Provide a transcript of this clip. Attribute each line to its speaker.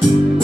Speaker 1: thank mm -hmm. you